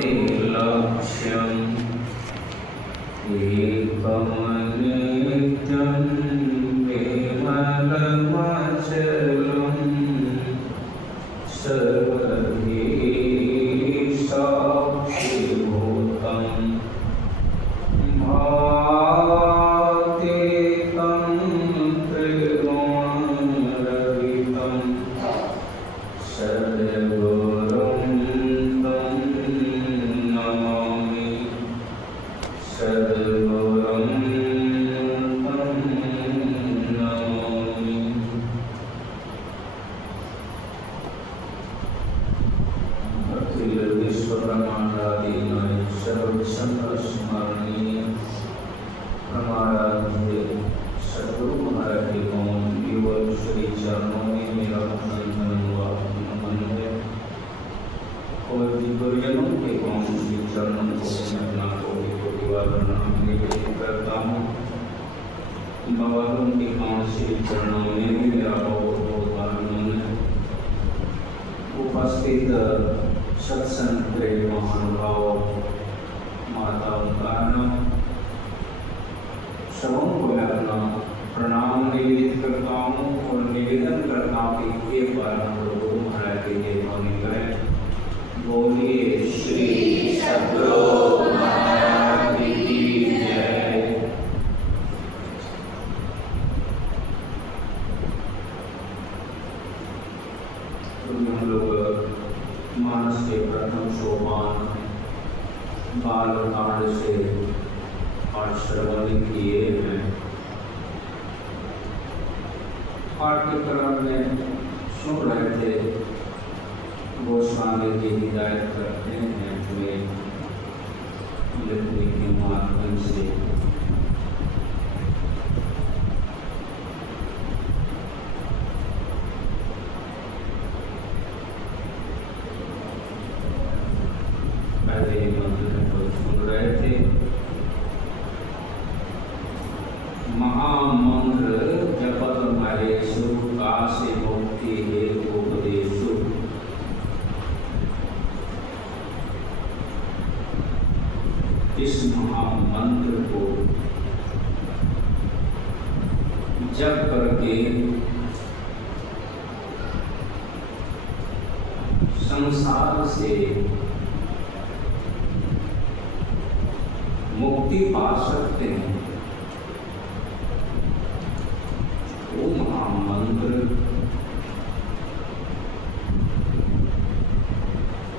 भवति लक्ष्यम् एकमनित्यं विमलमचलं सर्वधी साक्षिभूतं भातीतं त्रिगुणरहितं सद्गुरुं तं नमामि सद्गुरुं तं नमामि। विश्वब्रह्मांडादीनां सर्वसंस्मरणीय परमाराध्य सद्गुरु महाराज के पावन युवक श्री चरणों में मेरा नमन है। और गुरुजनों के पावन श्री चरणों को मैं अपना कोटि बार प्रणाम निवेदित करता हूँ। बाबा के पावन श्री चरणों में भी मेरा बहुत बहुत बार नमन है। उपस्थित सत्संग प्रेमी महानुभाव माताओं का सबों को मैं अपना प्रणाम निवेदित करता हूँ और निवेदन करता हूँ कि एक बार हम लोग गुरु महाराज के जय ध्वनि करें। बोलिए श्री सद्गुरु महाराज की जय। हम लोग मानस के प्रथम सोपान बालकांड से पाठ श्रवण किए हैं। पाठ्यक्रम में सुन रहे थे गोस्वामी जी हिदायत करते हैं हमें लिखने के माध्यम से। पहले मंत्र को सुन रहे थे। महामंत्र जपत महेशु काशी मुक्ति हेतु उपदेशु। इस महामंत्र को जप करके संसार से मुक्ति पा सकते हैं। वो महामंत्र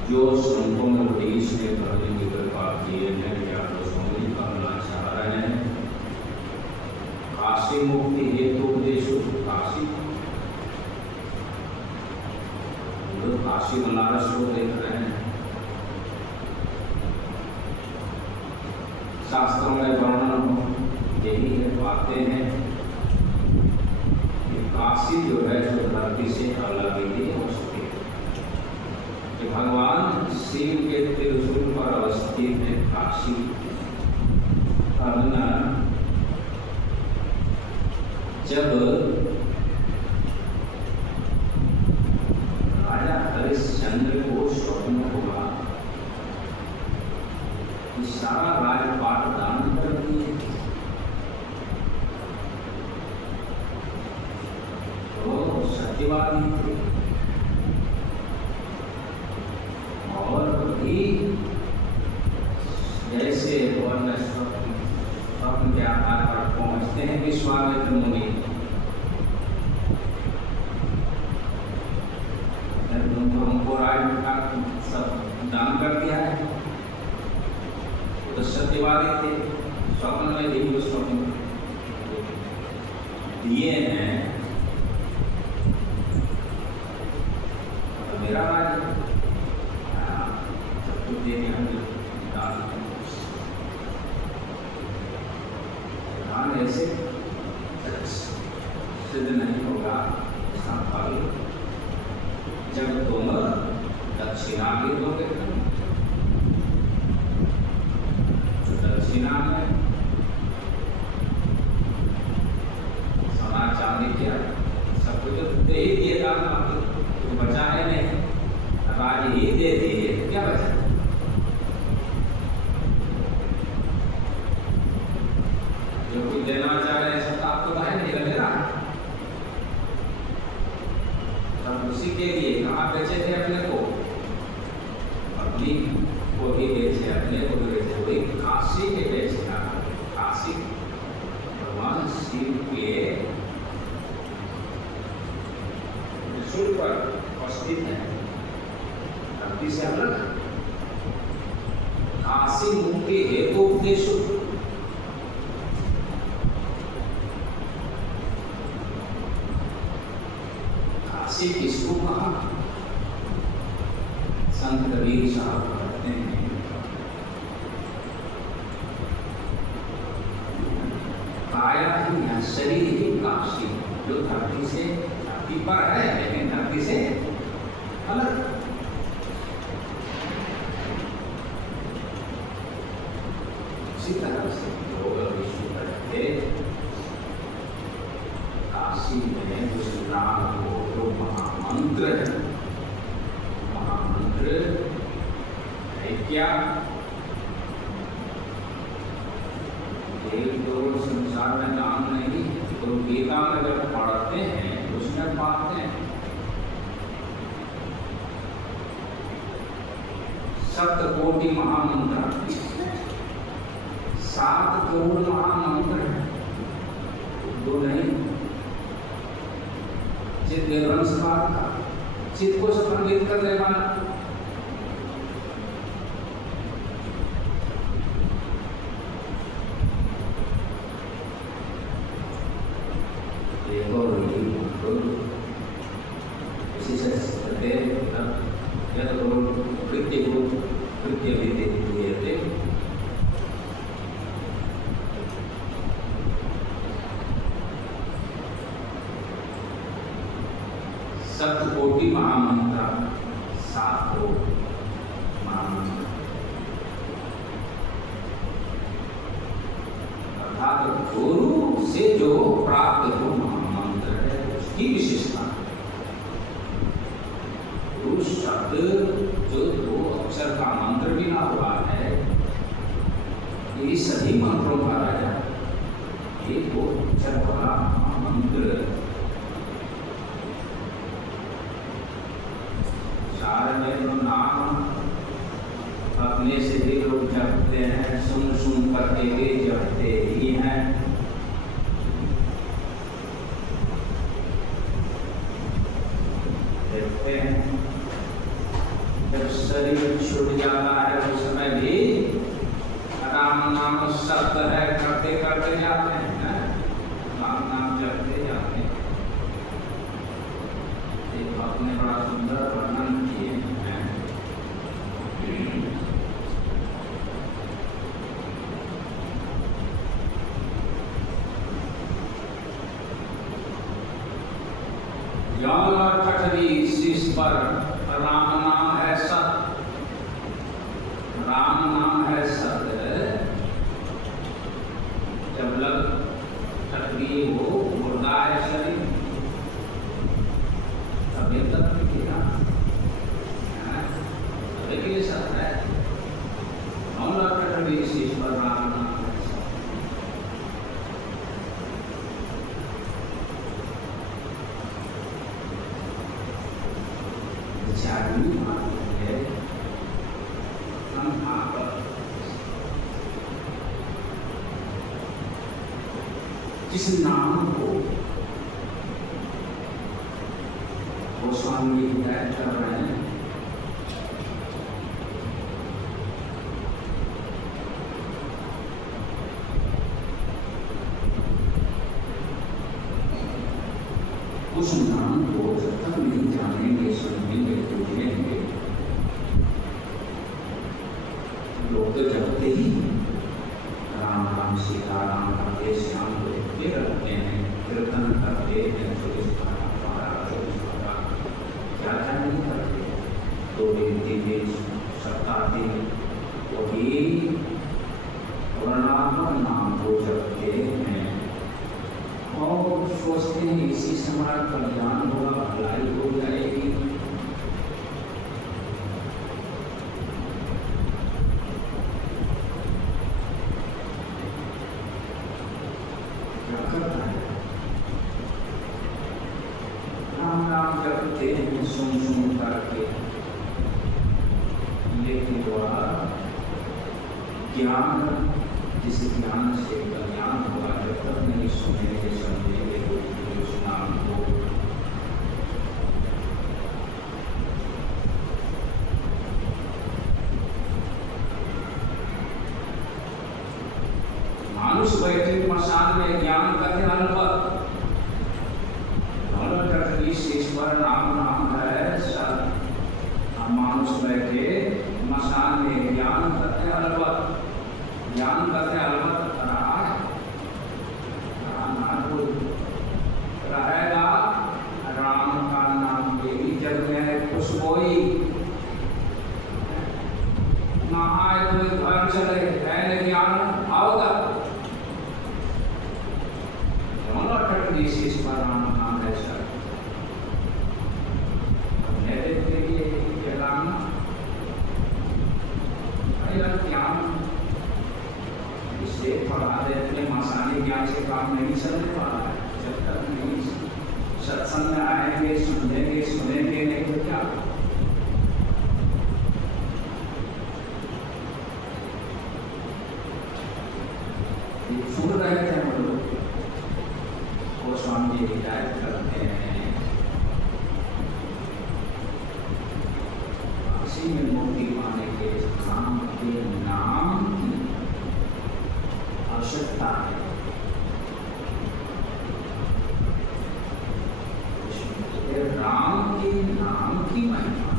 जो संतों ने उपदेश ने करने की कृपा किए हैं या तो समझ करना चाह रहे हैं। काशी मुक्ति हेतु उपदेश काशी काशी बनारस को देख रहे हैं। शास्त्रों में वर्णन यही है, पाते हैं कि काशी जो है जो धरती से अलग ही नहीं हो सके। कि भगवान शिव के त्रिशूल पर अवस्थित है काशी। जब राजा हरिश्चंद्र को स्वप्न हुआ सारा राजपाट दान कर दिए तो सत्यवादी थे और भी जैसे स्वप्न के आधार पर पहुंचते हैं विश्वामित्र मुनि। हमको राज का सब दान कर दिया है तो सत्यवादी थे। स्वप्न में भी वो स्वप्न दिए हैं तो मेरा राज सब कुछ देने दान ऐसे सिद्ध नहीं होगा। जब तुम दक्षिणा भी दोगे दक्षिणा में सोना चांदी क्या सब कुछ दे ही दिए दान तो बचा है नहीं, राज ही दे दिए क्या बचा। मंदिर को ही बेचे, अपने को भी बेचे, वही काशी के बेचना। काशी भगवान शिव के त्रिशूल पर उपस्थित है, धरती से अलग। काशी मुक्ति हेतु उपदेश। काशी किसको कहा? संत कबीर साहब कहते हैं काया ही है, शरीर ही काशी, जो धरती से धरती पर है लेकिन धरती से अलग। इसी तरह से लोग विश्व करते काशी में उस राम को जो महामंत्र है, महामंत्र है क्या? एक तो संसार में नाम नहीं, तो गीता में जब पढ़ते हैं उसमें पाते हैं सप्तकोटि महामंत्र, 7 करोड़ महामंत्र है, दो नहीं। चित निर्वंश का चित को समर्पित करने वाला, सप्तकोटि महामंत्र, 7 करोड़ महामंत्र, अर्थात गुरु से जो प्राप्त जो महामंत्र है उसकी विशेषता। गुरु शब्द जो 2 अक्षर का मंत्र बिना हुआ है, ये सभी मंत्रों का राजा, ये 2 अक्षर वाला मंत्र। सारे में नाम अपने से भी लोग जपते हैं, सुन सुन करके भी जपते ही हैं। देखते हैं जब शरीर छूट जाता है उस समय भी राम नाम शब्द है करते करते जाते हैं, राम नाम जपते जाते हैं। आपने बड़ा सुंदर वर्णन किए हैं। शीश पर राम नाम है सत्य, राम नाम है सत्य। जब लग सक्रिय हो मुर्दा है शरीर, लेकिन सत्य है। शीश पर राम नाम है है। हम आप जिस नाम को गोस्वामी हिदायत कर रहे हैं, उस नाम को जब तक नहीं जानेंगे, समझेंगे, पूछेंगे, लोग तो जपते ही राम राम सीता राम करते श्याम को देखते रहते हैं, कीर्तन करते हैं, 24 घंटा क्या क्या नहीं करते। 2 दिन 3 दिन सप्ताह दिन वही वर्णात्मक नाम को जपते हैं और सोचते हैं इसी समय कल्याण होगा, भलाई हो जाएगी। क्या करता है? राम राम जपते हैं सुन सुन करके, लेकिन के द्वारा ज्ञान, जिस ज्ञान से कल्याण हुआ, जब तक नहीं सुनेंगे समझेंगे तो उस नाम को मानुष बैठे मसान में ज्ञान का ध्यान पर ईश्वर नाम है सर। मानुष बैठे मसान में ज्ञान करते अलवत, ज्ञान करते अलवत रहेगा राम का नाम यही जग में खुशबोई नहाए हुए घर चले पहले ज्ञान आओगा। ईश्वर नाम है सर। इसे पढ़ा देते मसाले ज्ञान से काम नहीं चलने वाला है। जब तक नहीं सत्संग में आएंगे, सुनेंगे नहीं तो क्या। सुन रहे थे हम लोग, वो स्वामी जी हिदायत करते हैं, इसी में मुक्ति पाने के राम के नाम की आवश्यकता है। राम के नाम की महिमा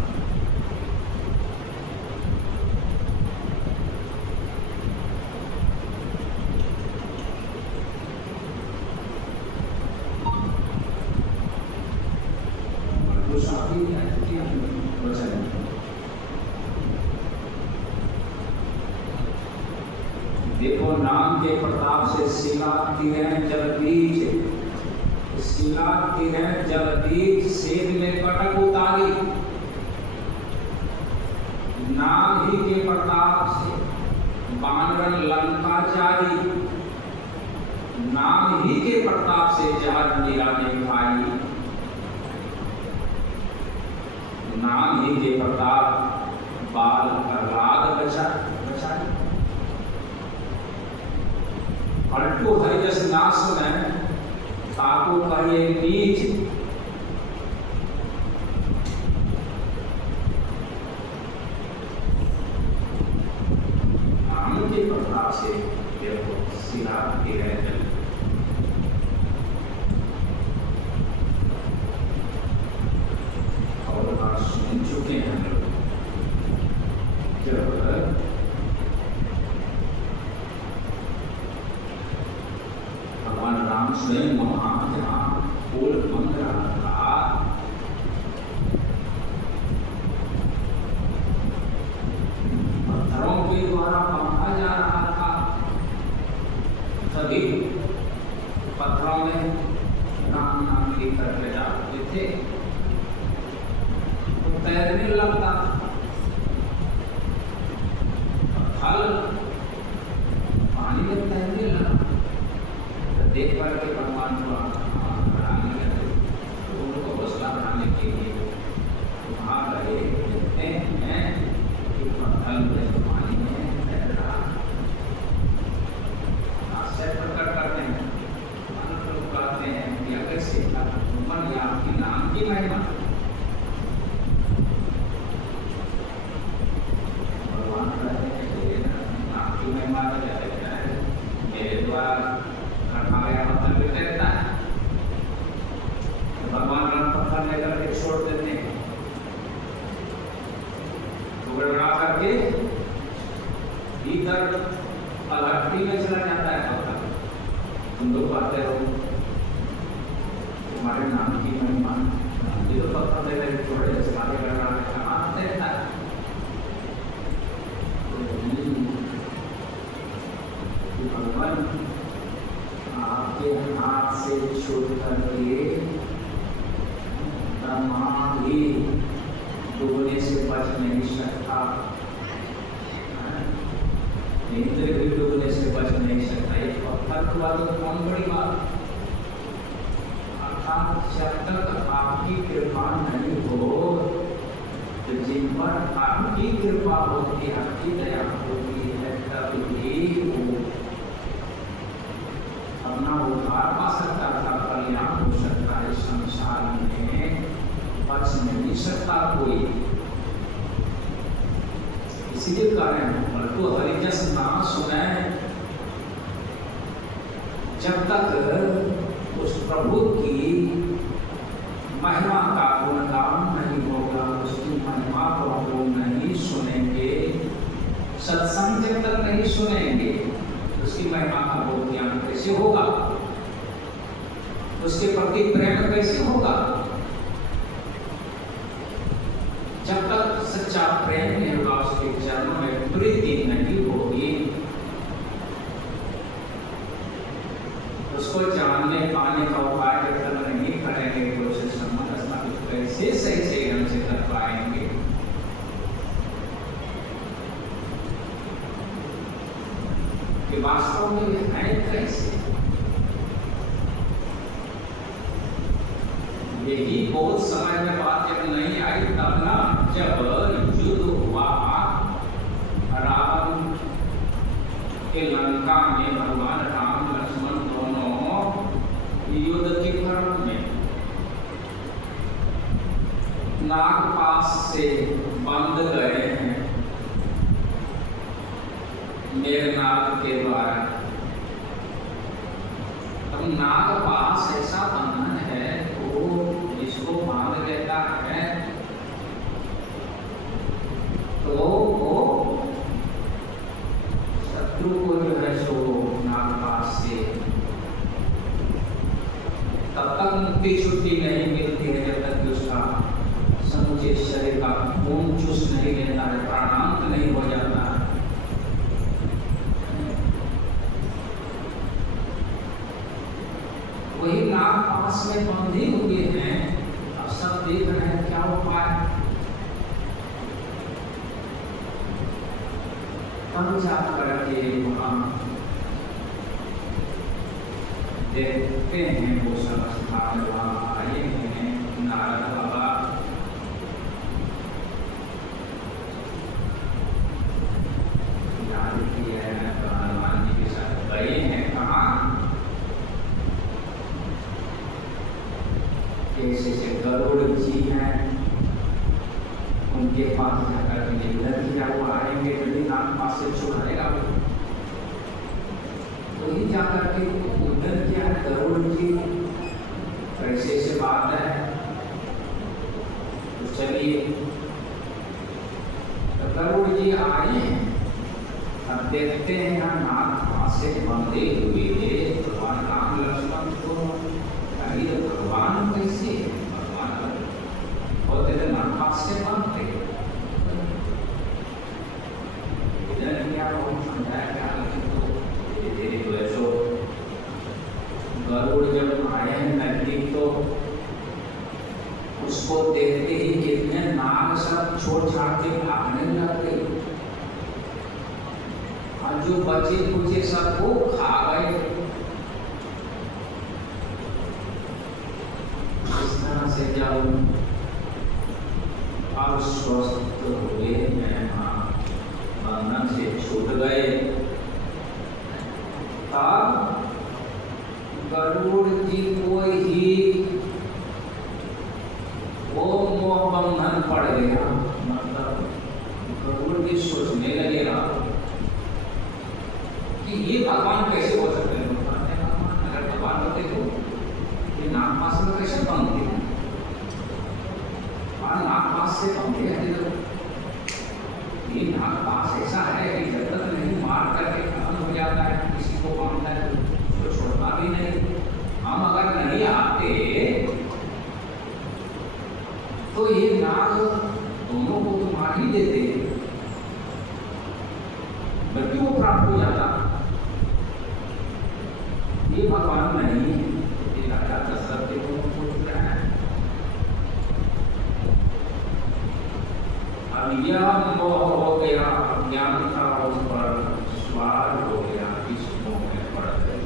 देखो नाम के प्रताप से शिला तिरह जल बीज, शिला तिरह जल बीज सेद में कटक उतारी। नाम ही के प्रताप से बानर लंका जारी, नाम ही के प्रताप से जहर निराने खाई। नाम ही के प्रताप बाल प्रहलाद बचाई। पलटू हरिजस नाश में ताको कहिए नीच। नाम के प्रताप से देखो सिरा के रहते और बात सुन चुके हैं हम लोग। जब राम स्वयं महाध्यान बोल मंग रहा था, पत्थरों के द्वारा बांधा जा रहा था। सभी पत्थरों में राम नाम लिख करके डालते थे, तो तैरने लगता। फल पानी में तैरने लगा। देख कर के भगवान को बनाने लगे, तो उनको हौसला बनाने के लिए वहाँ रहे देखते हैं कि पत्थर में पानी में तैर रहा। आश्चर्य प्रकट करते हैं, लोग कहते हैं कि अगर से मन या आपकी नाम की महिमा, भगवान कहते हैं नाम की महिमा मेरे द्वारा रहता है। भगवान राम पत्थर लेकर के छोड़ देते हैं, टुकड़ा करके भीतर अलहटी में चला जाता है पत्थर। तुम लोग बातें हो तुम्हारे नाम की महिमा, ये तो पत्थर लेकर के छोड़े तुम्हारे घर कहाँ देता है। भगवान आपके हाथ से छोड़ करके ब्रह्मा भी डूबने से बच नहीं सकता, इंद्र भी डूबने से बच नहीं सकता। एक पत्थर हुआ तो कौन बड़ी बात। अर्थात जब तक आपकी कृपा नहीं हो, जिन पर आपकी कृपा होती है, आपकी दया होती है, तभी वो अपना उद्धार पा सकता था, कल्याण हो सकता है। संसार में बच नहीं सकता कोई। इसीलिए कारण परंतु हरिजस ना सुने जब तक उस प्रभु की महिमा का गुणगान नहीं होगा, उसकी महिमा को हम नहीं सुनेंगे, सत्संग जब तक नहीं सुनेंगे उसकी महिमा का बोध ज्ञान कैसे होगा, उसके प्रति प्रेम कैसे होगा। जब तक सच्चा प्रेम नहीं होगा, उसके चरणों में प्रीति नहीं होगी, उसको जानने पाने का उपाय जब तक नहीं करेंगे तो उसे संबंध स्थापित कैसे सही ढंग से कर पाएंगे। कि वास्तव में ये है कैसे। यही बहुत समय में बात जब नहीं आई तब ना, जब युद्ध हुआ रावण के लंका में, भगवान राम लक्ष्मण दोनों युद्ध के क्रम में नागपाश से बंद गए हैं मेघनाद के द्वारा। अब नागपाश ऐसा बंधन है तो जिसको बांध लेता है तो वो शत्रु को जो है सो नागपाश से तब तक मुक्ति छुट्टी नहीं मिलती है जब तक कि उसका समुचित शरीर का खून चूस नहीं लेता है, प्राणांत नहीं हो जाता है। वही नागपाश में बंधे हुए हैं। अब सब देख रहे हैं क्या उपाय। तब जाकर के वहां देखते हैं वो सब स्थान वहां आए हैं नारद बाबा। याद किया है हनुमान जी के साथ गए हैं कहाँ, कैसे से गरुड़ जी हैं उनके पास जाकर निवेदन किया, वो आएंगे यदि नाम पास से छुड़ाएगा वही जाकर के उद्धर किया है गरुड़ जी। कैसे से बात है तो चलिए, तो गरुड़ जी आए हैं। अब देखते हैं यहाँ नाग पास से बंधे हुए भगवान राम लक्ष्मण को। भगवान कैसे भगवान होते थे नाग पास से बंधते समझाया क्या तो गरुड़ जब आए हैं नजदीक तो उसको देखते ही कितने नाग सब छोड़ छाड़ के भागने लग गए और जो बचे कुचे सबको खा गए। इस तरह से जब अब स्वस्थ हुए हैं, बंधन से छूट गए, तब गरुड़ जी को ही वो मोह बंधन पड़ गया। मतलब गरुड़ जी सोचने लगे कि ये भगवान कैसे हो सकते हैं। भगवान अगर भगवान होते तो ये नागपाश में कैसे बंधे, नागपाश से बंधे हैं। ये नागपाश ऐसा है कि जब तक नहीं मार करके खत्म हो जाता है, किसी को बांधता है तो छोड़ता भी नहीं। हम अगर नहीं आते तो ये नाग दोनों को तो मार ही देते, मृत्यु को प्राप्त हो जाता। ये भगवान नहीं है, ये राजा दशरथ के को पूछ रहा है। अब यह मोह हो गया, ज्ञान था उस पर स्वार हो गया, इस मोह में पड़ गए।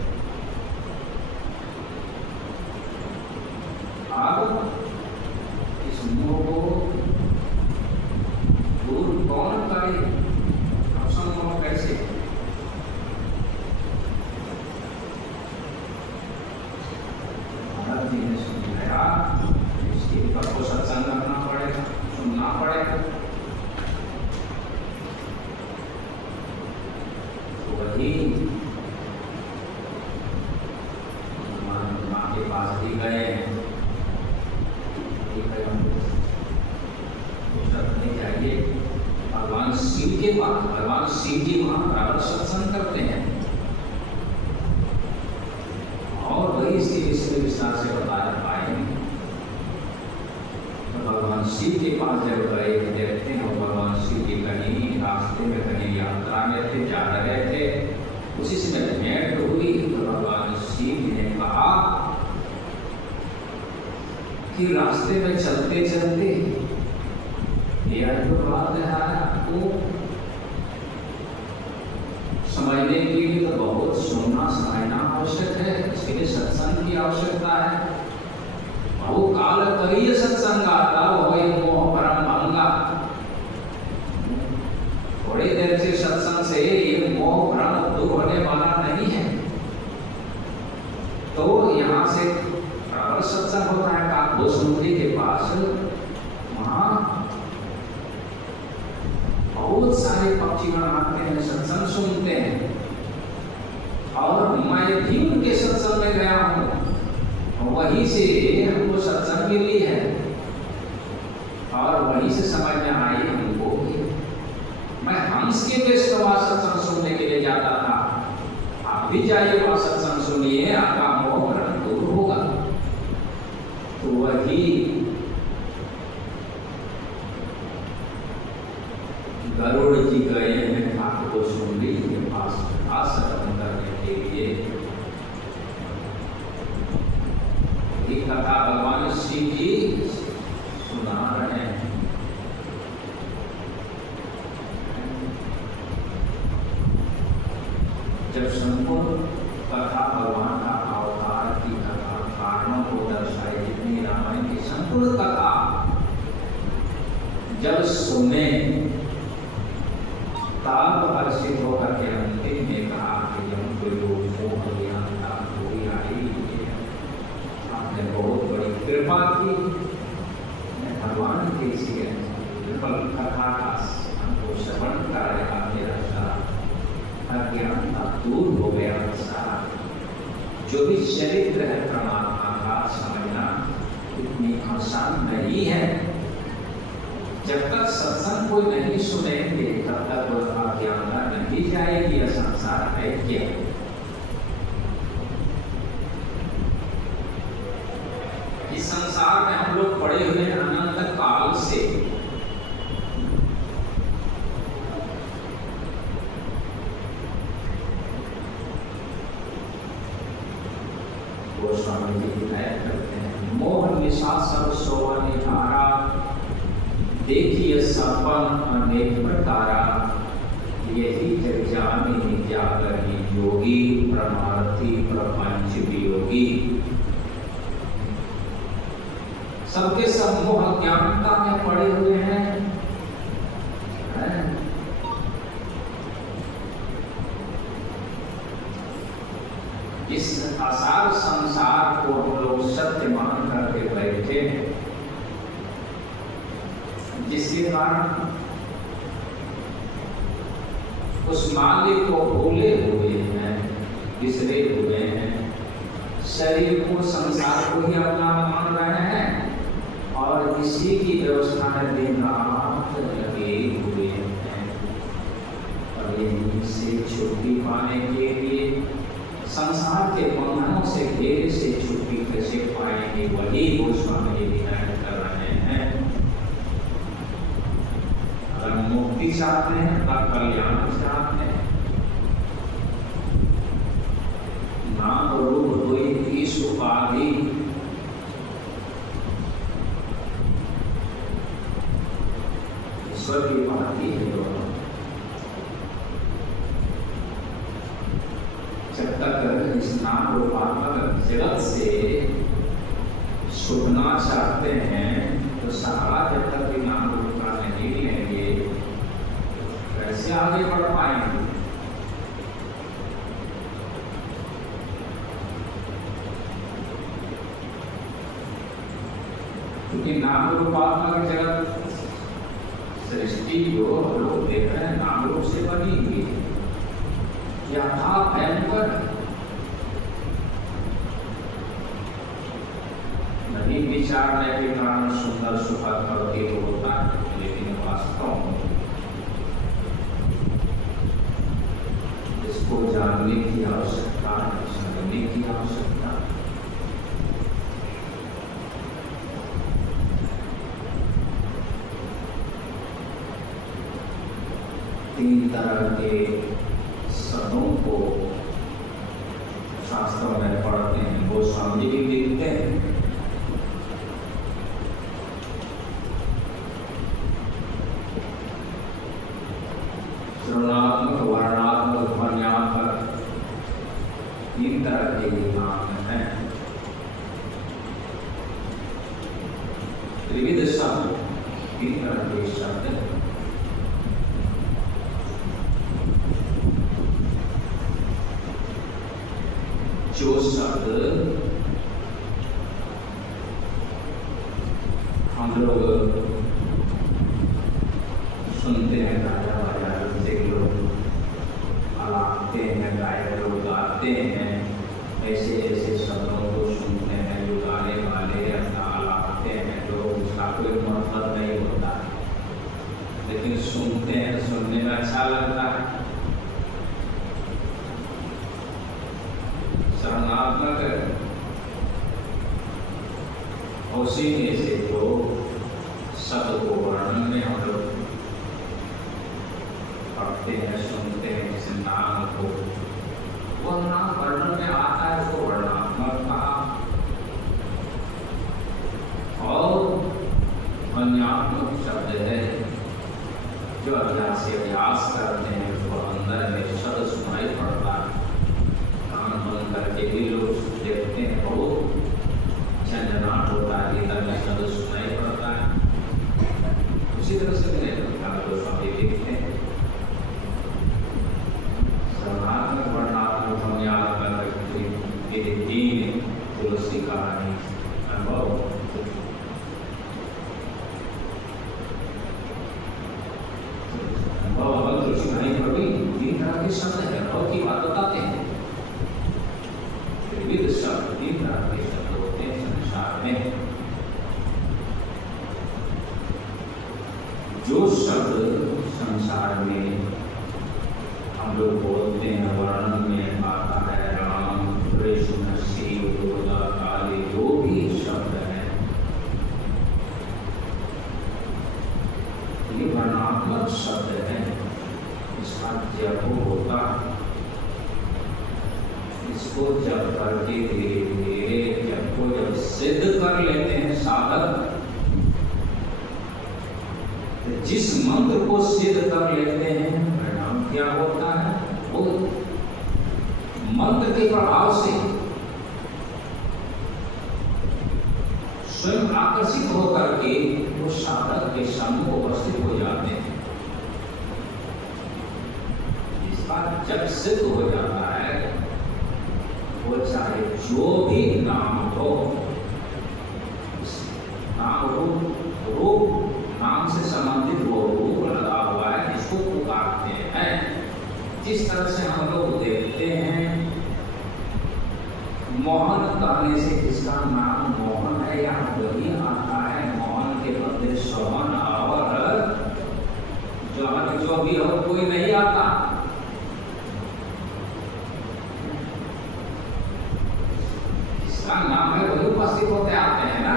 अब इस मोह को वही माँ के पास भी गए, चाहिए भगवान शिव के पास। भगवान शिव जी वहाँ बराबर सत्संग करते हैं और वही इसके विषय विस्तार से बताया पाएंगे। तो भगवान शिव के पास जब गए देखते हैं, और भगवान शिव जी कहीं रास्ते में कहीं यात्रा में थे, जा रहे थे, उसी समय भेंट हुई। तो भगवान शिव जी ने कहा कि रास्ते में चलते चलते यह जो बात है आपको समझने के लिए तो बहुत सुनना समझना आवश्यक है, इसके लिए सत्संग की आवश्यकता है। बहु काल करिए सत्संग आता वही मोह परम भंगा। थोड़ी देर से सत्संग से ये मोह भ्रम दूर होने वाला नहीं है। तो यहाँ से सत्संग होता है काको समुद्री के पास, वहाँ बहुत सारे पक्षीगण आते हैं, सत्संग सुनते हैं। और मैं भी उनके सत्संग में गया हूँ, वहीं से हमको सत्संग मिली है और वहीं से समझ में आई हमको। मैं हंस के देश का वहाँ सत्संग सुनने के लिए जाता था। आप भी जाइए वहाँ सत्संग सुनिए, आपका मोह भ्रम दूर होगा। तो वही गरुड़ जी गए हैं आपको सुनने के पास आश्रम करने के लिए। ये कथा भगवान शिव जी सुना रहे हैं। जब संपूर्ण कथा भगवान का अवतार की कथा कारणों को दर्शाई, जितनी रामायण की संपूर्ण कथा जब सुने तब हर्षित होकर के अंतिम में कहा कि हमको लोग मोह ज्ञानता पूरी आई, आपने बहुत बड़ी कृपा की। भगवान के इसी कथा का हमको श्रवण कराया, मेरा सारा अज्ञानता दूर हो गया। सारा जो भी चरित्र है परमात्मा का समझना इतनी आसान नहीं है। जब तक सत्संग कोई नहीं सुनेंगे तब तक वो अज्ञानता नहीं जाएगी। यह संसार है क्या? इस संसार में हम लोग पड़े हुए अनंत काल से। गोस्वामी जी विधायक करते हैं, मोह निशा सब सोवा निहारा, देखिए सपन अनेक प्रकारा, यही जग जानी जागरी योगी, प्रमार्थी प्रपंच वियोगी। सबके सब मोह अज्ञानता में पड़े हुए हैं। इस आसार संसार को हम लोग सत्य मान करके बैठे, जिसके कारण उस मालिक को भूले हुए हैं, बिसरे हुए हैं। शरीर को संसार को ही अपना मान रहे हैं और इसी की व्यवस्था में दिन रात लगे हुए हैं। और यहीं से छुट्टी पाने के लिए संसार के बंधनों से घेरे से छुट्टी कैसे पाएंगे, वही गोस्वामी जी विधायक कर रहे हैं। अगर मुक्ति चाहते हैं, अगर कल्याण चाहते हैं, नाम रूप हुई इस उपाधि ईश्वर की उपाधि है। जब तक इस नाम रूपात्मक जगत से छूटना चाहते हैं तो सहारा जब तक भी नाम रूप का नहीं लेंगे कैसे आगे बढ़ पाएंगे। क्योंकि नाम रूपात्मक जगत सृष्टि जो हम लोग देख रहे हैं नाम रूप से बनी हुई है। क्या था भयंकर, नहीं विचारने के कारण सुंदर सुखद प्रतीत होता है, लेकिन वास्तव में इसको जानने की आवश्यकता है, समझने की आवश्यकता है। तीन तरह के शब्दों को शास्त्रों में पढ़ते हैं, वो स्वामी भी लिखते हैं। श्रवणात्मक, वर्णात्मक, ध्वन्यात्मक, तीन तरह के नाम हैं। त्रिविध शब्द, तीन तरह के शब्द हैं। जो शब्द हम लोग सुनते हैं, गाया बाजा से लोग आलापते हैं, गायक लोग गाते हैं, ऐसे ऐसे शब्दों को सुनते हैं जो गाने वाले अपना आलापते हैं, जो उसका कोई मतलब नहीं होता, लेकिन सुनते हैं, सुनने में अच्छा लगता है। शरणात्मक उसी में से जो शब्द को वर्णन में हम लोग पढ़ते हैं, सुनते हैं, जिस नाम को वह नाम वर्णन में आता है, उसको वर्णात्मक कहा। और ध्वन्यात्मक शब्द है जो अभ्यास करते हैं, उसको अंदर में शब्द सुनाई पड़ता है, करके भी लोग देखते हैं, बहुत झंझनाट होता है, इधर में शब्द सुनाई पड़ता है। उसी तरह से लोग स्वामी देखते हैं। शरणात्मक, वर्णात्मक, ध्वन्यात्मक, तीन तुलसी कहानी अनुभव। अनुभव तुलसी कहानी पर भी तीन तरह के शब्द है, अनुभव की बात बताते हैं। विविध शब्द, तीन तरह के शब्द होते हैं संसार में। जो शब्द संसार में हम लोग बोलते हैं, वर्णन में आता है, राम, कृष्ण, शिव, दुर्गा, काली, जो भी शब्द है, ये वर्णात्मक शब्द है। इसका जप होता है, इसको जब करके धीरे धीरे जब को जब सिद्ध कर लेते हैं साधक, तो जिस मंत्र को सिद्ध कर लेते हैं, परिणाम क्या होता है, वो मंत्र के प्रभाव से स्वयं आकर्षित होकर के वो साधक के सम्मुख उपस्थित हो जाते हैं। इसका जब सिद्ध हो जाता है, वो चाहे जो भी नाम हो, नाम रूप नाम से संबंधित वो रूप लगा हुआ है, जिसको पुकारते हैं। जिस तरह से हम लोग देखते हैं, मोहन कहने से जिसका नाम मोहन है, यहाँ वही आता है। मोहन के बदले सोहन और जो भी हो, कोई नहीं आता। नाम है वही उपस्थित होते आते हैं ना।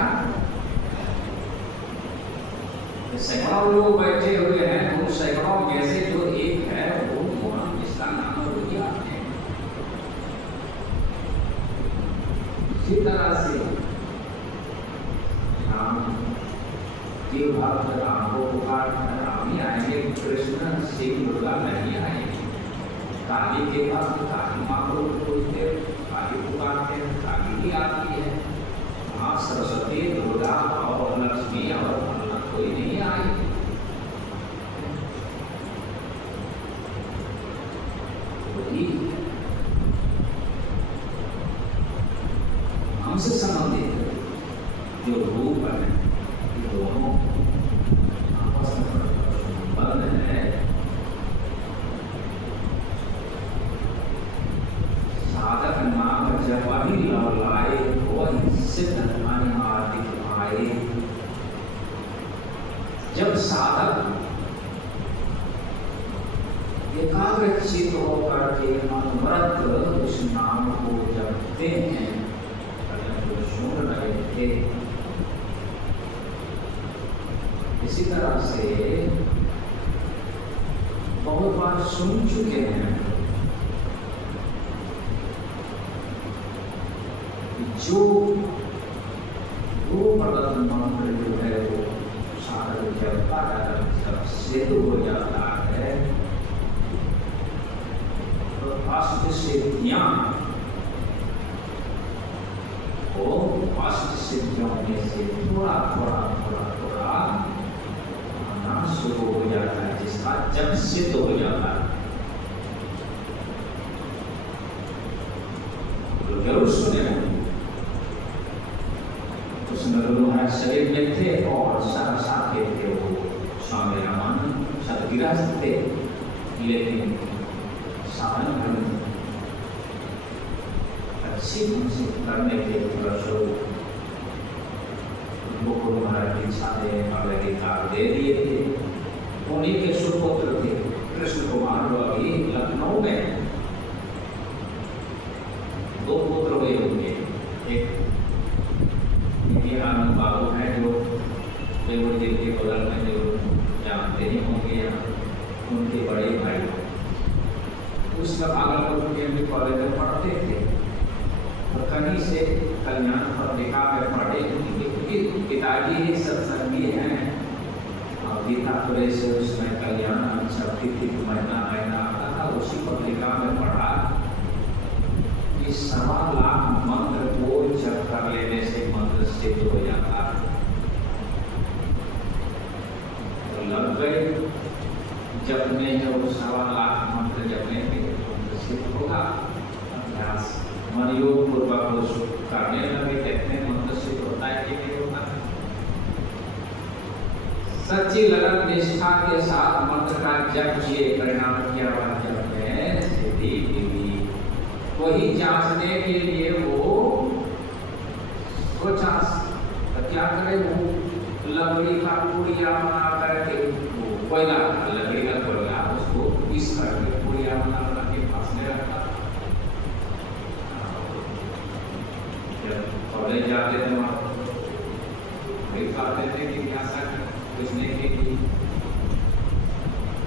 सैकड़ों लोग बैठे हुए हैं, उन सैकड़ों में से जो एक है वो मोहन, जिसका नाम है वही आते हैं। इसी तरह से राम के भक्त राम को पुकारते हैं, राम ही आएंगे, कृष्ण, शिव, दुर्गा नहीं आएंगे। काली के भक्त काली माँ को पूजते, काली पुकारते हैं, काली ही आती है। माँ सरस्वती, दुर्गा और लक्ष्मी और कोई नहीं आई। वही हमसे संबंधित जो रूप है, दोनों आपस में संबंध है। सिद्ध अनिमार्ग आए। जब साधक एकाग्रचित होकर के अनवरत उस नाम को जपते हैं, तो सुन रहे थे। इसी तरह से बहुत बार सुन चुके हैं जो वो प्रदत्त मंत्र जो है वो साधक जपता है, जब सिद्ध हो जाता है तो अष्ट सिद्धियां को अष्ट सिद्धियों में से थोड़ा थोड़ा थोड़ा थोड़ा आना शुरू हो जाता है, जिसका जब सिद्ध हो जाता है। तो जरूर सुने हमारे शरीर में थे और साथे थे वो स्वामी रामानंद सदगृहस्थ थे, लेकिन साधन अच्छी ढंग से करने के फलस्वरूप उनको गुरु महाराज की इच्छा में अधिकार दे दिए थे। उन्हीं के सुपुत्र थे कृष्ण कुमार, जो अभी लखनऊ में 2 पुत्र हुए होंगे। एक आनंद बाबू है जो देवदेव के बगल में जो जानते ही होंगे, उनके बड़े भाई उस भागलपुर के भी कॉलेज में पढ़ते थे। और कहीं से कल्याण पत्रिका में पढ़े, क्योंकि पिताजी सत्संगी हैं, गीतापुरे से उसमें कल्याण छपती थी, महीना महीना आता था। उसी पत्रिका में पढ़ा कि 1.25 लाख मंत्र को जप कर लेने से मंत्र सिद्ध हो जाता है। तो लग गए जपने, जो 1.25 लाख मंत्र जपने के मंत्र सिद्ध होगा। अभ्यास मन योग पूर्वक करने लगे, देखते हैं मंत्र सिद्ध होता है कि नहीं होता। सच्ची लगन निष्ठा के साथ मंत्र का जप किए, परिणाम क्या जप में सिद्धि मिली। वही जांचने के लिए वो सोचा तो क्या करे, वो लकड़ी का पुड़िया बना करके, कोयला लकड़ी का कोयला उसको पीस करके पुड़िया बना के पास में रखा। जब कॉलेज जाते थे वहाँ कहते थे कि ऐसा कुछ नहीं की,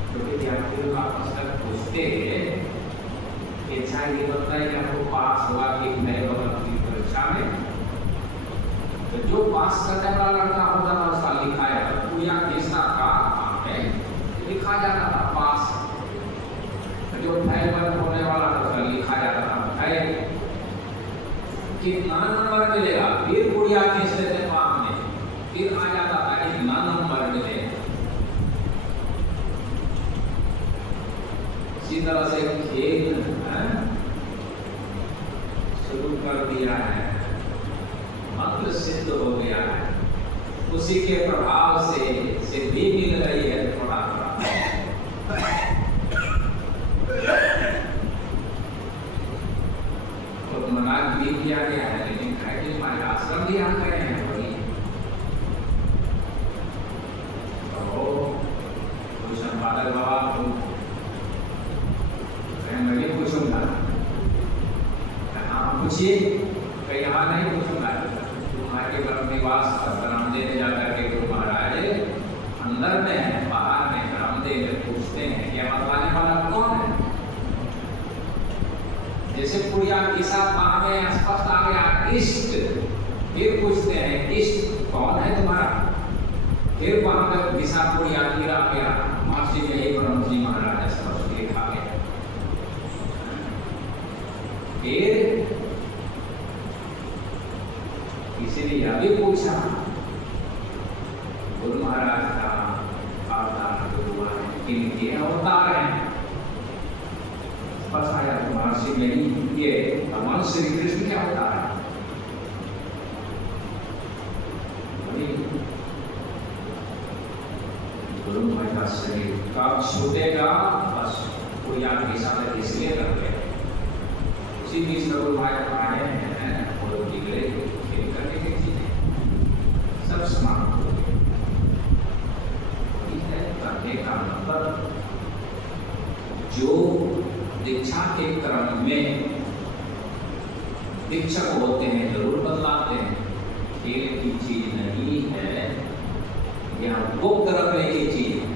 क्योंकि विद्यार्थियों आपस में पूछते अच्छा ये बताइए कि आपको पास हुआ कि नहीं होगा की परीक्षा में। तो जो पास करने वाला लड़का होता था उसका लिखा जाता, पूरा किसका काम है लिखा जाता था पास। तो जो फेल होने वाला था उसका लिखा जाता था फेल। कितना नंबर मिलेगा, फिर पूरा खींच लेते पास में, फिर आ जाता था कितना नंबर मिलेगा। इसी तरह से खेल शुरू कर दिया है, मंत्र सिद्ध हो गया है, उसी के प्रभाव से सिद्धि मिल रही है थोड़ा थोड़ा। तो मनाग भी किया गया है, लेकिन कैटिल हमारे आश्रम भी आ गए हैं वही। तो भूषण बादल बाबा मैं पूछूंगा, पूछिए, यहाँ नहीं पूछूंगा। तुम्हारे निवास रामदेव में जाकर के गुरु महाराज अंदर में है, बाहर में रामदेव में पूछते हैं कि बताने वाला कौन है। जैसे पुड़िया किसा बाह में स्पष्ट आ गया इष्ट, फिर पूछते हैं इष्ट कौन है तुम्हारा, फिर वहां पर किसा पुड़िया गिरा गया, मासी में ही ब्रह्म जी महाराज स्पष्ट लिखा गया। फिर किसी ने यह भी पूछा गुरु महाराज का अवतार गुरु किनके अवतार हैं। बस आया महर्षि में ही ये भगवान श्री कृष्ण के अवतार है। गुरु महाराज का शरीर कब छूटेगा, बस वो याद दिशा में इसलिए करते हैं। उसी बीच गुरु महाराज आए हैं, वो बिगड़े भी करने की चीजें सब समाप्त हो गए। ठीक है, करने का मतलब जो दीक्षा के क्रम में दीक्षक होते हैं जरूर बदलाते हैं, खेल की चीज नहीं है, यह गुप्त रखने की चीज है।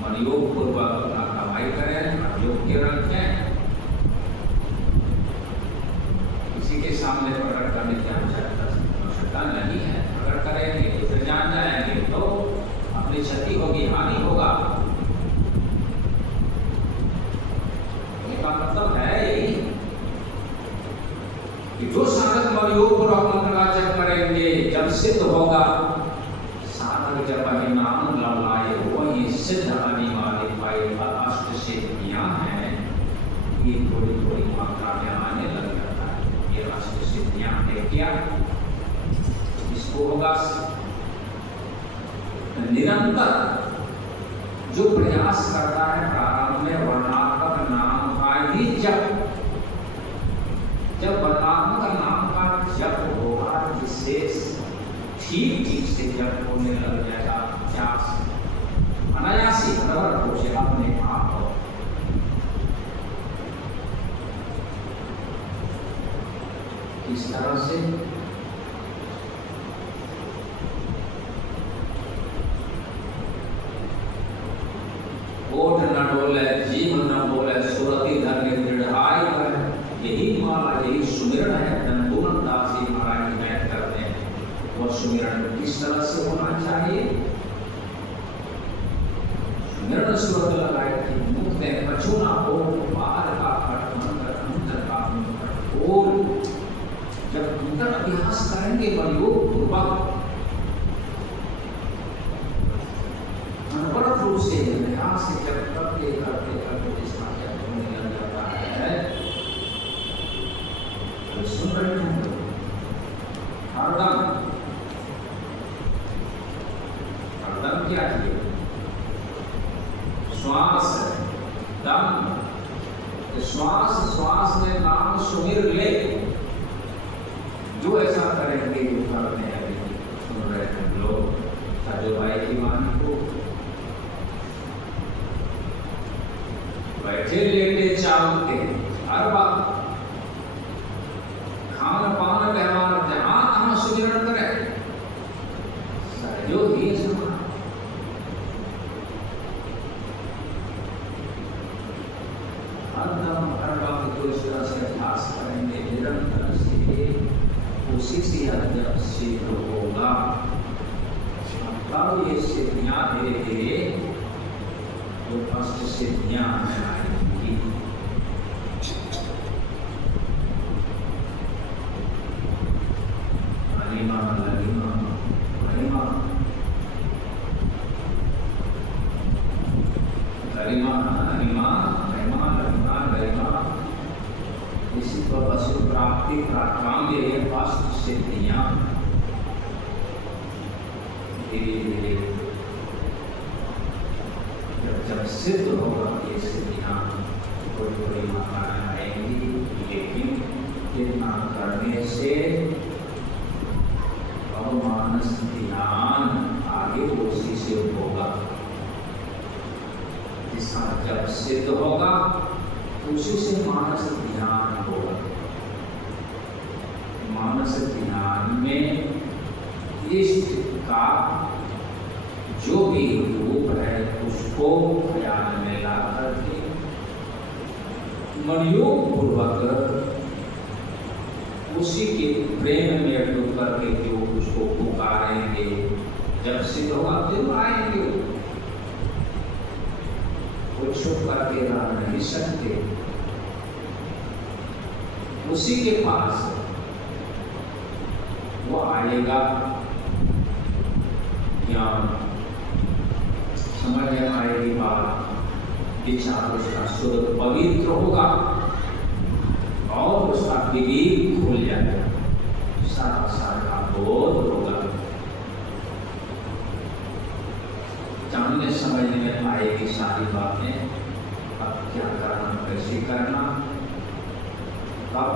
मन योग पूर्वक अपना कमाई करें, योग्य रखें, किसी के सामने प्रकट करने की आवश्यकता नहीं है। प्रकट करेंगे तो फिर जान जाएंगे तो अपनी क्षति होगी, हानि होगा। इसका मतलब है यही कि जो साधक मन योग पूर्वक मंत्र का जप करेंगे, जब सिद्ध होगा साधक जब नाम लाए वही सिद्ध अनिवार्य पाएगा। अष्ट सिद्धियां हैं, ये थोड़ी थोड़ी मात्रा में आने लग जाता है। ये अष्ट सिद्धियां है क्या? इसको होगा निरंतर जो प्रयास करता है प्रारंभ में वर्णात्मक नाम का ही जप। जब वर्णात्मक नाम का जप होगा, जिससे ठीक ठीक से जप होने लग जाएगा, अनायासी प्रवृत्त हो जाएगा अपने आप। इस तरह से ओठ न डोले, जीव न बोले, सुरति धर निर्दृढ़ाई कर, यही माला, यही सुमिरन है। नंदूनन दास जी महाराज जी बैठ करते हैं। और सुमिरन किस तरह से होना चाहिए? सुमिरन सुरत लगाए कि मुख में कछु ना हो, बाहर का कट, मंत्र अंतर का मंत्र। और जब अंतर अभ्यास करेंगे मनयोग पूर्वक, अनवरत रूप से अभ्यास से जब करते करते करते जिसका जब होने लग जाता है, तो सुन रहे हैं हरदम हरदम क्या किए? श्वास दम, श्वास श्वास में नाम सुमिर ले। जो ऐसा करेंगे जो करते हैं, सुन रहे हैं लोग साजो भाई की वाणी को, बैठे लेटे चालते हर वक्त, खान पान व्यवहार जहां तहां सुमिरन करें, सहयोग ही समान। हरदम हर वक्त तो इस तरह से अभ्यास करेंगे निरंतर से, उसी से जब सिद्ध होगा, तब ये सिद्धियां धीरे धीरे जो अष्ट सिद्धियां हैं आएंगी। गरिमा गरिमा गरिमा गरिमा गरिमा गरिमा गरिमा गरिमा, इसी को पशु प्राप्ति प्राकांग ये अष्ट सिद्धियां धीरे धीरे जब सिद्ध होगा, ये सिद्धियां थोड़ी थोड़ी मात्रा में आएंगी। लेकिन इतना करने से अब मानस ध्यान आगे उसी से होगा। जिसका जब सिद्ध होगा उसी से मानस ध्यान होगा। मानस ध्यान में इष्ट का जो भी रूप है उसको ख्याल में ला करके मनयोग पूर्वक उसी के प्रेम में डूब करके जो उसको पुकारेंगे, जब सिद्ध होगा जरूर आएंगे। वो छुप करके रह नहीं सकते, उसी के पास वो आएगा। ज्ञान समझ में आएगी बात, विचार उसका शुद्ध पवित्र होगा और उसका विवेक खुल जाएगा, सारा सारा बोध होगा। जानने समझने में आएगी सारी बातें, अब क्या करना, कैसे करना, अब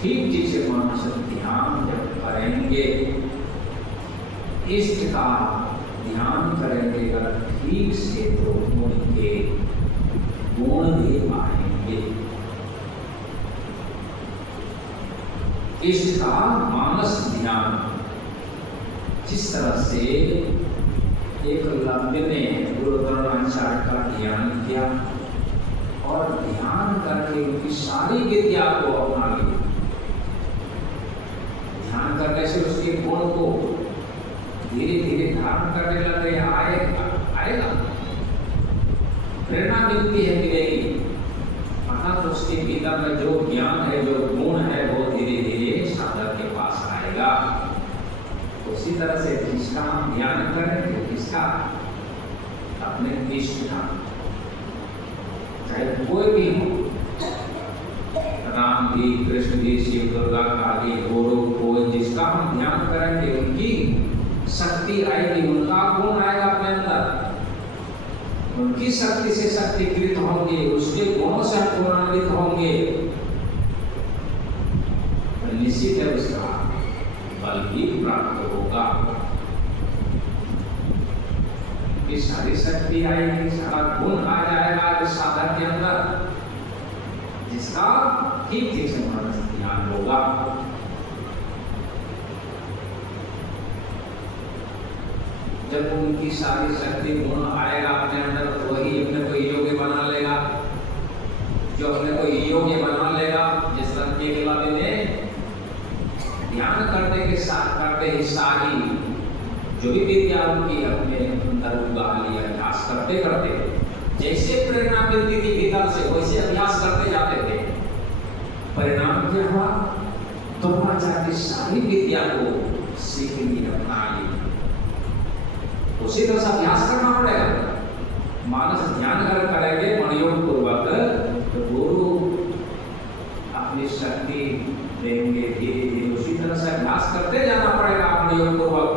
ठीक ठीक से मानस ध्यान जब करेंगे, इष्ट का ध्यान करेंगे अगर ठीक से तो उनके गुण भी आएंगे। इष्ट का मानस ध्यान, जिस तरह से एकलव्य ने गुरु द्रोणाचार्य का ध्यान किया और ध्यान करके उनकी सारी विद्या को अपना लिया। ध्यान करने से उसके गुण को धीरे धीरे धारण करने लगे, आएगा प्रेरणा मिलती है, मिलेगी। अर्थात उसके भीतर में जो ज्ञान है, जो गुण है, वो धीरे धीरे साधक के पास आएगा। उसी तरह से जिसका हम ध्यान करें, जिसका अपने इष्ट का, चाहे कोई भी हो, राम भी, कृष्ण भी, शिव, दुर्गा, काली, गुरु, कोई जिसका हम ध्यान करेंगे उनकी शक्ति आएगी, उनका गुण आएगा अपने अंदर, उनकी शक्ति से शक्तिकृत होंगे, उसके गुणों से हम गुणान्वित होंगे, निश्चित है उसका फल भी प्राप्त होगा। कि सारी शक्ति आएगी, सारा गुण आ जाएगा इस साधक के अंदर, जिसका ठीक ठीक से मानस ध्यान होगा। जब उनकी सारी शक्ति गुण आएगा अपने अंदर, तो वही अपने को योग्य बना लेगा। जो अपने को योग्य बना लेगा, जिस तरह के एकलव्य ने ध्यान करने के साथ करते ही सारी जो भी विद्या उनकी अपने अंदर उगा लिया, अभ्यास करते करते जैसे प्रेरणा मिलती थी भीतर से, वैसे अभ्यास करते जाते थे। परिणाम क्या हुआ? द्रोणाचार्य की सारी विद्या को सीख ली, अपना ली। उसी तरह से अभ्यास करना पड़ेगा। मानस ध्यान अगर करेंगे मनयोग पूर्वक, तो गुरु अपनी शक्ति देंगे धीरे धीरे। उसी तरह से अभ्यास करते जाना पड़ेगा मनयोग पूर्वक।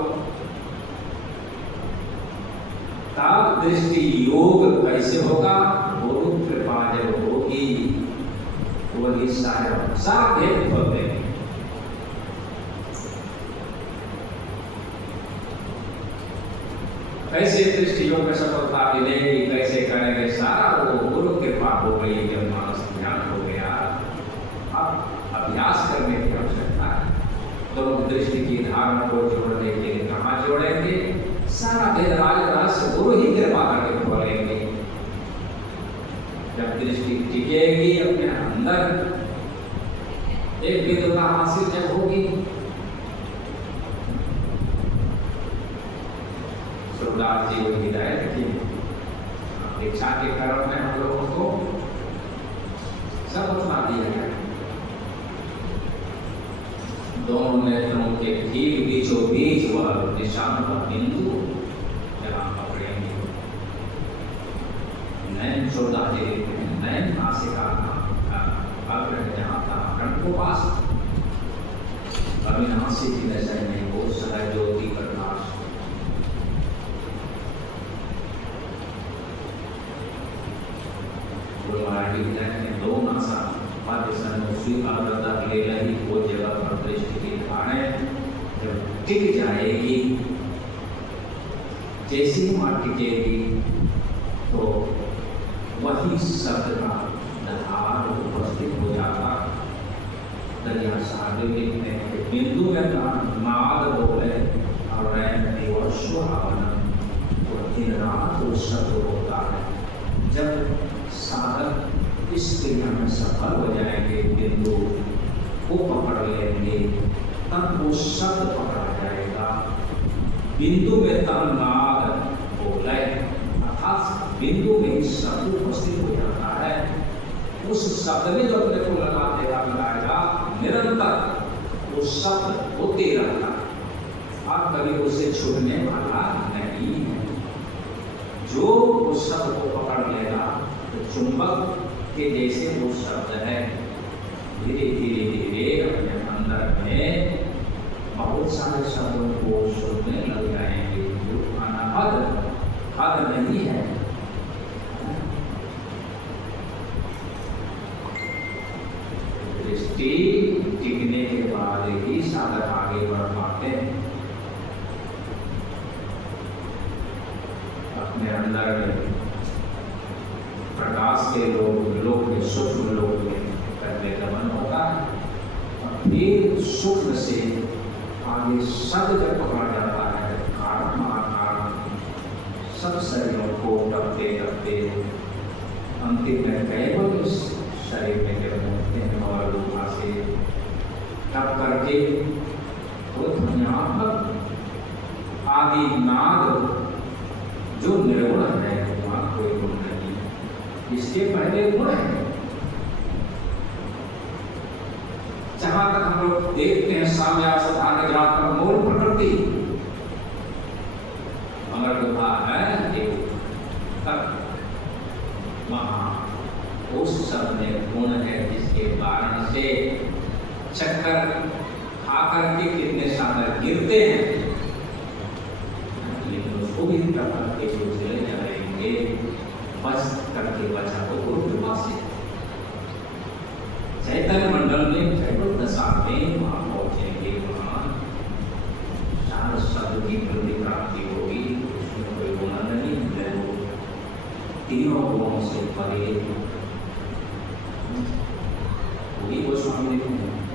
तब दृष्टि योग कैसे होगा? गुरु कृपा जब होगी, वही सारा भेद खोल देंगे। कैसे दृष्टि योग में सफलता मिलेगी, कैसे करेंगे, सारा वो गुरु कृपा हो गई। जब मानस ध्यान हो गया, अब अभ्यास करने की आवश्यकता है। तो दृष्टि की धारणा को जोड़ने के लिए कहाँ जोड़ेंगे? सारा वेदराज रहस्य गुरु ही कृपा करके खोलेंगे। जब दृष्टि टिकेगी अपने अंदर, एक विद्वता हासिल जब होगी, सुरदास जी को हिदायत की दीक्षा के क्रम में हम लोगों को सब बता दिया गया। दोनों नेत्रों के ठीक बीचों बीच वह निशान का बिंदु जहाँ पकड़ेंगे। नैन सुरदास जी देखते हैं, नैन नासिका अग्र जहाँ था कंठ को पास, अविनाशी की नजर में वो सदा ज्योति प्रकाश। दो नासा मध्य सन्मुखी अग्रता ले रही वो जगह पर दृष्टि की धारण जब टिक जाएगी, जैसी मां टिकेगी, तो वही शब्द का धार उपस्थित हो जाता। दरिया साधु लिखते हैं बिंदु में नाद बोले और तो दिन रात वो शब्द होता है। जब साधक इस क्रिया में सफल हो जाएंगे, बिंदु को पकड़ लेंगे, तब वो शब्द पकड़ा जाएगा। बिंदु में तब नाद बोले, अर्थात बिंदु में ही शब्द उपस्थित हो जाता है। उस शब्द में जो अपने को लगाएगा निरंतर वो शब्द होते रहता, आप कभी उसे छूटने वाला नहीं है। जो उस शब्द को पकड़ लेगा तो चुंबक के जैसे वो शब्द है, धीरे धीरे धीरे अपने अंदर में बहुत सारे शब्दों को सुनने लग जाएंगे, जो हद नहीं है। दृष्टि से ही साधक आगे बढ़ पाते हैं। अपने अंदर प्रकाश के लोक में सूक्ष्म लोक में पहले गमन होता है और फिर सूक्ष्म से आगे सद जब पकड़ा जाता है कारण सब शरीरों को टपते टपते अंतिम में केवल इस शरीर में जब होते हैं और वहाँ से टप करके वो ध्वन्यात्मक आदि नाद जो निर्गुण है वहाँ कोई गुण नहीं, इसके पहले गुण है। जहां तक हम लोग देखते हैं साम्यावस्था का मूल प्रकृति अमर कथा है तक वहां उस सब में गुण है जिसके कारण से चक्कर खाकर के कितने साधक गिरते हैं, लेकिन उसको भी टक्कर के जो चले जाएंगे बस करके बचा तो गुरु कृपा से चैतन्य मंडल में जैव दशा में वहां पहुंचेंगे, वहां चार शब्द की प्रति प्राप्ति होगी, उसमें कोई गुण नहीं है, वो तीनों गुणों से परे वही गोस्वामी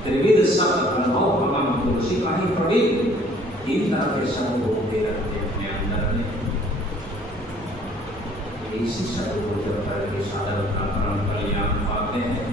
त्रिविध शब्द अनुभव भगवान तुलसी का ही प्रवीण तीन तरह के शब्द होते रहते हैं अपने अंदर में। इसी शब्द को जब करके साधक का परम कल्याण पाते हैं